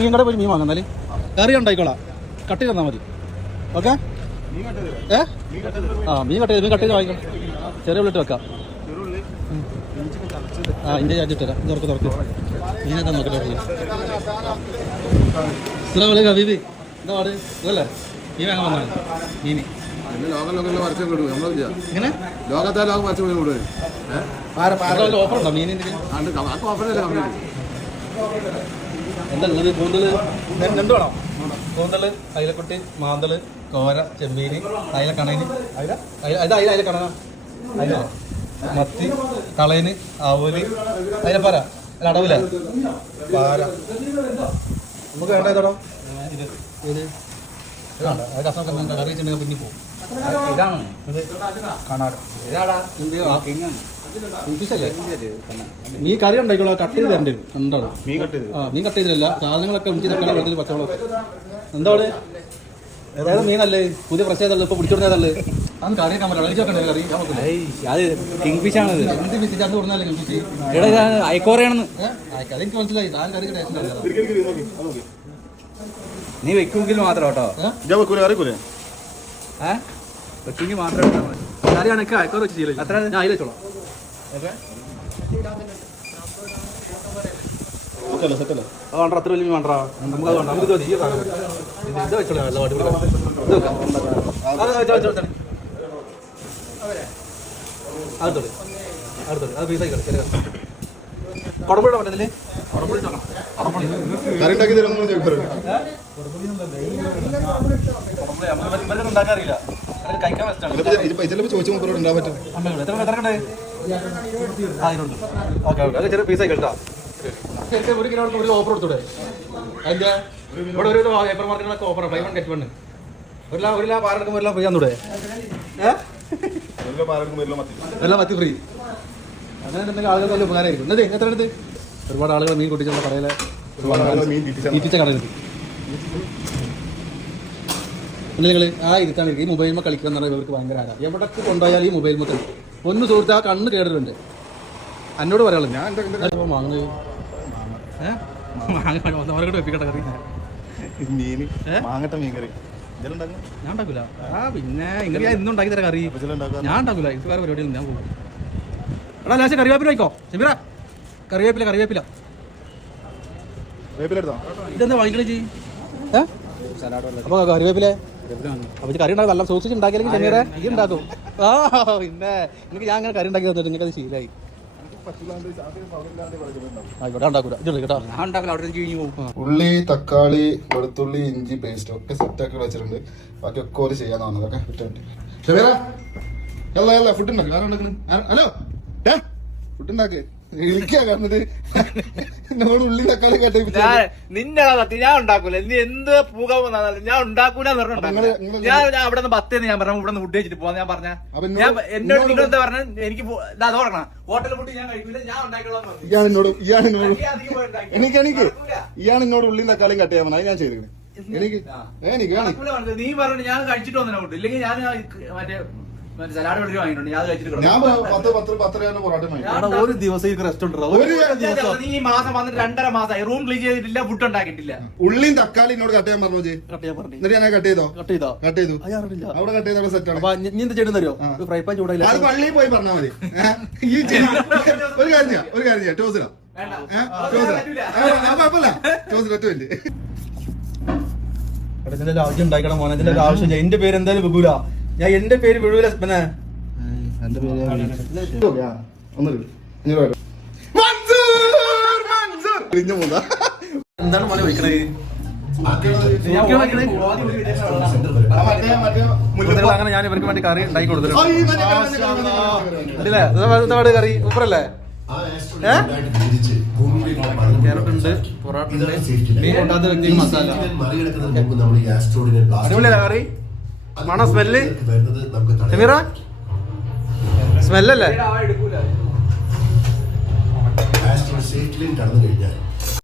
മീൻ കട പോയി മീൻ വാങ്ങാം. എന്നാലും കറി ഉണ്ടായിക്കോളാം, കട്ട് ചെയ്ത് തന്നാൽ മതി. ഓക്കെ. മീൻ കട്ട് ചെയ്ത് വാങ്ങിക്കാം. ചെറിയ ഉള്ളിട്ട് വെക്കാം. ഇന്ത്യ ചാർജിട്ട് തരാം. തുറക്ക് മീനൊക്കെ നോക്കട്ടെ. ഹബീബി എന്താ പാട്? ഇതല്ലേ മീൻ വാങ്ങാൻ വന്നാണ്. മീൻ ഓഫർ ഉണ്ടോ മീനിന്? എന്താ കൂന്തല് എന്ത് വേണം? കൂന്തല്, അയിലക്കുട്ടി, മാന്തള്, കോര, ചെമ്മീന്, അയിലക്കണേന്, അയിലക്കണ, അയില, മത്തി, കളയന്, ആവോലി, അയിലപ്പാര, അല്ല അടവില്ല പാര. നമുക്ക് വേണ്ട ഏതോടോ ഇത് ഇത് കഷ്ണമൊക്കെ കറി വെച്ചിട്ടുണ്ടെങ്കിൽ പിന്നെ പോകും. ഇതാണ് ഇത് കാണാറ്. നീ കറി ഉണ്ടായിക്കോളാം, കട്ട് ചെയ്ത് തരേണ്ടി വരും. എന്താണ് മീൻ കട്ട് ചെയ്തില്ല. സാധനങ്ങളൊക്കെ ഉഞ്ചി തക്കാളി വെള്ളത്തിൽ പച്ചവളം. എന്താ അവിടെ ഏതായാലും മീനല്ലേ? പുതിയ ഫ്രഷ് ചെയ്തല്ലോ, ഇപ്പൊ പിടിച്ചോടുന്നതല്ലേ? അത് കറിയൊക്കെ വെളിച്ചോക്കണ്ടേ? കറി അത് കിങ് ഫിഷ് ആണ്. എന്ത് ഫിഷ് അത് പറഞ്ഞാലേ കിങ് ഫിഷ് അയക്കോറയാണെന്ന് അതെനിക്ക് മനസ്സിലായി. താൻ കറി ടേസ്റ്റ് നീ വെക്കുമെങ്കിൽ മാത്രം കേട്ടോ. വെക്കുമെങ്കിൽ മാത്രം കറി അനക്ക് അയക്കോറ വെച്ച് ചെയ്യില്ല. അത്ര ഞാൻ അതിൽ വെച്ചോളാം. അത്ര വലിയ വേണ്ട. നമുക്ക് നമുക്ക് ഇത് വെച്ചോളാം. നല്ല അടിപൊളി ഇത് വെക്കാം. അടുത്തോളൂ അത് പീസായി ചെറിയ കുടമ്പുഴ പറ്റത്തില്ലേ? കുടമ്പുഴ ഉണ്ടാക്കാറില്ല. കഴിക്കാൻ ചെറിയ പീസായി കേട്ടാ. ഒരു കിലോ ഒരു ഓഫർ കൊടുത്തൂടെ? അതിന്റെ ഇവിടെ ഒരു ഹൈപ്പർ മാർക്കറ്റിലൊക്കെ ഓഫർ 5 1 get 1. ഒരു ലാ പാലെടുക്കുമ്പോൾ എല്ലാം ഫ്രീ ആന്നൂടെ? എല്ലാം മത്തി ഫ്രീ. അങ്ങനെ എന്തെങ്കിലും ആളുകൾ നല്ല ഉപകാരമായിരിക്കും. എന്നത് എത്ര അടുത്ത് ഒരുപാട് ആളുകൾ മീൻ കുട്ടിച്ചുള്ള കടയിലെ തീറ്റിച്ച കടയിലെത്തി. പിന്നെ നിങ്ങൾ ഇരുത്താണ് ഈ മൊബൈലിൽ കളിക്കുക എന്ന് പറഞ്ഞാൽ ഇവർക്ക് ഭയങ്കര ആരാ. എവിടേക്ക് കൊണ്ടുപോയാൽ ഈ മൊബൈൽ മൊത്തം ഒന്ന് സുഹൃത്ത് ആ കണ്ണ് കേടലുണ്ട്. എന്നോട് പറയാനുള്ളത് ഞാൻ എൻ്റെ വാങ്ങുന്നത് മാങ്ങ വെപ്പിക്കട്ടെ കറി മീൻ മാങ്ങട്ട മീൻ കറി ഞാൻ ഉണ്ടാക്കൂല. പിന്നെ ഇങ്ങനെ ഞാൻ ഇന്നും ഉണ്ടാക്കി തരാം കറി. ഞാൻ ഉണ്ടാക്കൂല. ഇത് വേറെ പരിപാടിയിൽ ഞാൻ പോകും. എടാ ലാസ്റ്റ് കറിവേപ്പില വയ്ക്കോ ചെമ്മീറ. കറിവേപ്പില ഇതെന്താ വാങ്ങിക്കണേ ചെയ്യും? അപ്പോൾ കറിവേപ്പില അപ്പോൾ കറി ഉണ്ടാക്കും. നല്ല സൂക്ഷിച്ച് ഉണ്ടാക്കിയില്ലെങ്കിൽ ചെമ്മീറെ ഈ ഉണ്ടാക്കും. പിന്നെ നിങ്ങൾക്ക് ഞാൻ അങ്ങനെ കറി ഉണ്ടാക്കി തന്നിട്ട് നിങ്ങൾക്ക് അത് ശീലമായി. ഉള്ളി, തക്കാളി, വെളുത്തുള്ളി, ഇഞ്ചി പേസ്റ്റ് ഒക്കെ സെറ്റാക്കി വെച്ചിട്ടുണ്ട്. ബാക്കി ഒക്കെ ഒരു ചെയ്യാന്നാണ്. അതൊക്കെ ഫുഡ് ഉണ്ടാക്കി ഹലോ ഫുഡ് ഉണ്ടാക്കി എന്നോട് ഉള്ളി തക്കാളി നിന്റെ ഞാൻ ഉണ്ടാക്കൂല. നീ എന്ത് പൂകാൻ ഞാൻ ഉണ്ടാക്കൂല. ഞാൻ അവിടെ നിന്ന് പത്തേന്ന് ഞാൻ പറഞ്ഞു ഇവിടെ നിന്ന് ഫുഡ് കഴിച്ചിട്ട് പോവാന്ന് ഞാൻ പറഞ്ഞ. എന്നോട് നിങ്ങൾ എന്താ പറഞ്ഞ? എനിക്ക് അത് പറഞ്ഞ ഹോട്ടലിൽ ഫുഡ് ഞാൻ കഴിക്കില്ല, ഞാൻ ഉണ്ടാക്കിയോളാം. ഇയാൾ എന്നോട് ഉള്ളി തക്കാളിയും കട്ട് ചെയ്യാൻ ഞാൻ ചെയ്തേക്കണേ. നീ പറഞ്ഞു ഞാൻ കഴിച്ചിട്ട് വന്നതിനെ ഫുഡ്. ഇല്ലെങ്കിൽ ഞാൻ മറ്റേ സലാഡ് വാങ്ങിയിട്ടുണ്ട്. ഒരു ദിവസം റെസ്റ്റോറന്റ് നീ ഈ മാസം വന്നിട്ട് 2.5 മാസമായി. റൂം ക്ലീൻ ചെയ്തിട്ടില്ല, ഫുഡ് ഉണ്ടാക്കിയിട്ടില്ല. ഉള്ളിയും തക്കാളി എന്നോട് കട്ട് ചെയ്യാൻ പറഞ്ഞു. ഞാൻ കട്ട് ചെയ്തു. അവിടെ കട്ട് ചെയ്ത സെറ്റ് ആണ്. നീ എന്താ ചെയ്തു തരുമോ? ഫ്രൈ പാൻ ചൂടായില്ല. അത് പള്ളിയിൽ പോയി പറഞ്ഞാൽ മതി. ഒരു കാര്യം ടോസില ആവശ്യം ഉണ്ടാക്കണം മോനെ. ഇതിന്റെ ആവശ്യം എന്റെ പേര് എന്തായാലും വെക്കൂല. ഞാൻ എന്റെ പേര് വിഴൂല. പിന്നെ എന്താണ് മോനെ വയ്ക്കണേ? അങ്ങനെ ഞാൻ ഇവർക്ക് വേണ്ടി കറി ഉണ്ടാക്കി കൊടുത്തിട്ടുണ്ട്. കറി സൂപ്പറല്ലേ? ക്യാരറ്റ് ഉണ്ട്, പൊറോട്ട ഉണ്ട്, മീൻ കൊണ്ടാത്ത വ്യക്തി മസാല. അടിപൊളിയല്ലേ കറി? മണോ സ്മെല്ല്? ഷമീറ സ്മെല്ലല്ലേ? കടന്നു കഴിഞ്ഞാൽ